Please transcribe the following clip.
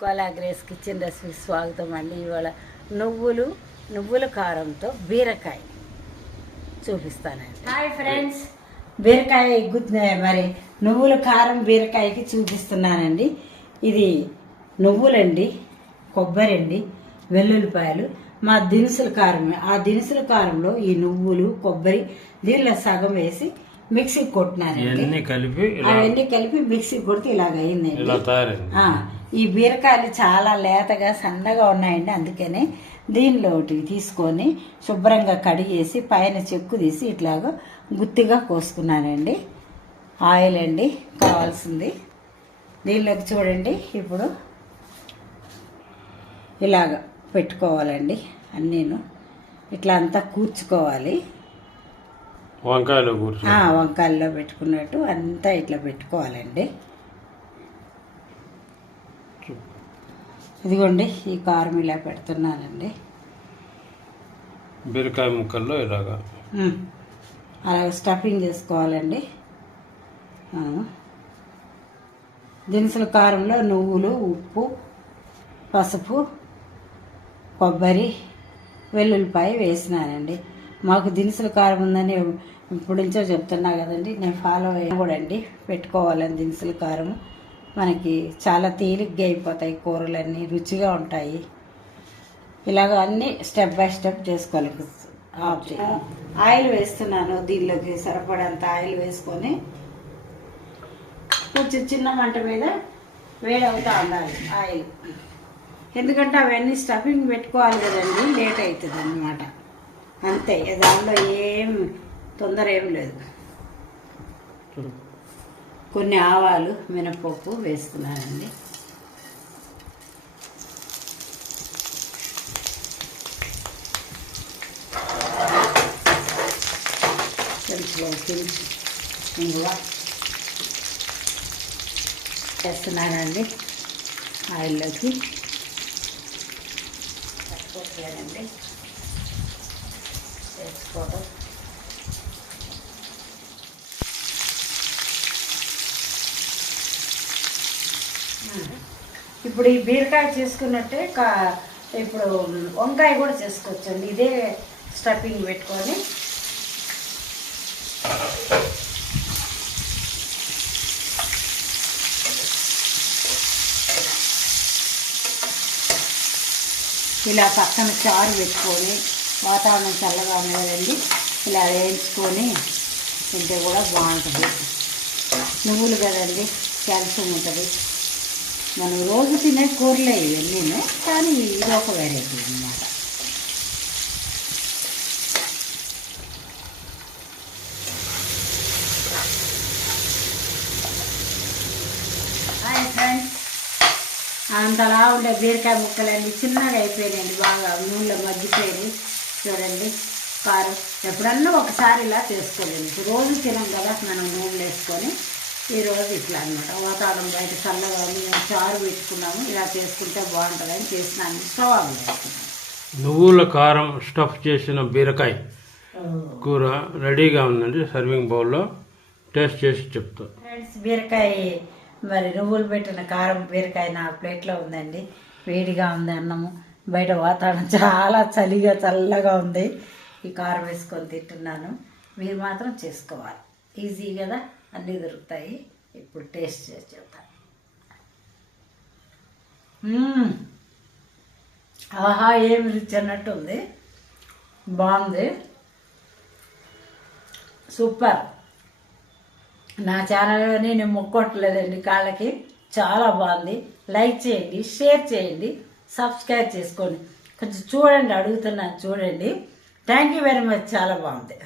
Kola grace kitchen recipe స్వాగతం అండి. ఇవాళ నువ్వులు నువ్వుల కారంతో బీరకాయ చూపిస్తానండి. హాయ్ ఫ్రెండ్స్ బీరకాయ గుద్ద మరి నువ్వుల కారం బీరకాయకి చూపిస్తున్నానండి. ఇది నువ్వులండి కొబ్బరి అండి వెల్లుల్లిపాయలు మా దినుసుల కారం ఆ దినుసుల కారంలో ఈ నువ్వులు కొబ్బరి దీనిలో సగం వేసి మిక్సీ కొట్టినారండి. ఇలా అవన్నీ కలిపి మిక్సీ కొడితే ఇలాగ అయిందండి. ఇలా తయారైంది. ఆ, ఈ బీరకాయలు చాలా లేతగా సన్నగా ఉన్నాయండి అందుకనే దీనిలో ఒకటి తీసుకొని శుభ్రంగా కడిగేసి పైన చెక్కు తీసి ఇట్లాగా గుత్తిగా కోసుకున్నానండి. ఆయిల్ అండి కావాల్సింది. దీనిలోకి చూడండి ఇప్పుడు ఇలాగ పెట్టుకోవాలండి అన్నీను. ఇట్లా అంతా కూర్చుకోవాలి. వంకాయలు వంకాయల్లో పెట్టుకున్నట్టు అంతా ఇట్లా పెట్టుకోవాలండి. ఇదిగోండి ఈ కారం ఇలా పెడుతున్నానండి. బీరకాయ ముక్కల్లో ఇలాగా. అలాగే స్టఫింగ్ చేసుకోవాలండి. దినుసుల కారంలో నువ్వులు ఉప్పు పసుపు కొబ్బరి వెల్లుల్లిపాయ వేసినానండి. మాకు దినుసుల కారం ఉందని ఇప్పుడు నుంచో చెప్తున్నా కదండి. నేను ఫాలో అయ్యాను కూడా అండి. పెట్టుకోవాలని దినుసుల కారం మనకి చాలా తేలిగ్గా అయిపోతాయి కూరలన్నీ రుచిగా ఉంటాయి. ఇలాగ అన్ని స్టెప్ బై స్టెప్ చేసుకోవాలి. ఆఫ్ చేయాలి. ఆయిల్ వేస్తున్నాను దీనిలోకి సరిపడంత ఆయిల్ వేసుకొని. కొంచెం చిన్న మంట మీద వేడి అవుతా ఉండాలి ఆయిల్. ఎందుకంటే అవన్నీ స్టఫింగ్ పెట్టుకోవాలి కదండి లేట్ అవుతుంది అన్నమాట అంతే దానిలో ఏం తొందర ఏం లేదు. కొన్ని ఆవాలు మినపప్పు వేస్తున్నానండి. కొంచెం కొంచెం ఇంగువ వేస్తున్నానండి ఆయిల్లోకి. పట్టుకోవట్లేదండి వేసుకోవడం ఇప్పుడు ఈ బీరకాయ చేసుకున్నట్టే కా ఇప్పుడు వంకాయ కూడా చేసుకోవచ్చండి. ఇదే స్టఫింగ్ పెట్టుకొని. ఇలా పక్కన చారు పెట్టుకొని వాతావరణం చల్లగా ఉండదండి. ఇలా వేయించుకొని తింటే కూడా బాగుంటుంది. నువ్వులు కదండి క్యాల్షియం ఉంటుంది. మనం రోజు తినే కూరలే ఇవన్నీ కానీ ఇది ఒక వెరైటీ అన్నమాట. Hi friends. అంతలా ఉండే బీరకాయ ముక్కలన్నీ చిన్నగా అయిపోయినాయండి బాగా నూనెలో మగ్గిపోయి చూడండి కారం ఎప్పుడన్నా ఒకసారి ఇలా చేసుకోలేదు రోజు తినం కదా మనం నూనెలు వేసుకొని. ఈరోజు ఇట్లా అనమాట వాతావరణం బయట చల్లగా ఉంది మేము చారు పెట్టుకున్నాము ఇలా చేసుకుంటే బాగుంటుందని చేసినాను స్టవ్ ఆన్ చేసుకున్నాను నువ్వుల కారం స్టఫ్ చేసిన బీరకాయ కూర రెడీగా ఉందండి సర్వింగ్ బౌల్లో టేస్ట్ చేసి చెప్తా. ఫ్రెండ్స్ బీరకాయ మరి నువ్వులు పెట్టిన కారం బీరకాయ నా ప్లేట్లో ఉందండి. వేడిగా ఉంది అన్నము. బయట వాతావరణం చాలా చలిగా చల్లగా ఉంది. ఈ కారం వేసుకొని తింటున్నాను. మీరు మాత్రం చేసుకోవాలి. ఈజీ కదా? అన్నీ దొరుకుతాయి. ఇప్పుడు టేస్ట్ చేసి చెప్తాను. ఆహా ఏమి రుచి అన్నట్టు ఉంది. బాగుంది. సూపర్. నా ఛానల్లోనే నేను మొక్కొట్టలేదండి కాళ్ళకి. చాలా బాగుంది. లైక్ చేయండి షేర్ చేయండి సబ్స్క్రైబ్ చేసుకోండి. కొంచెం చూడండి అడుగుతున్నాను చూడండి. Thank you very much. చాలా బాగుంది.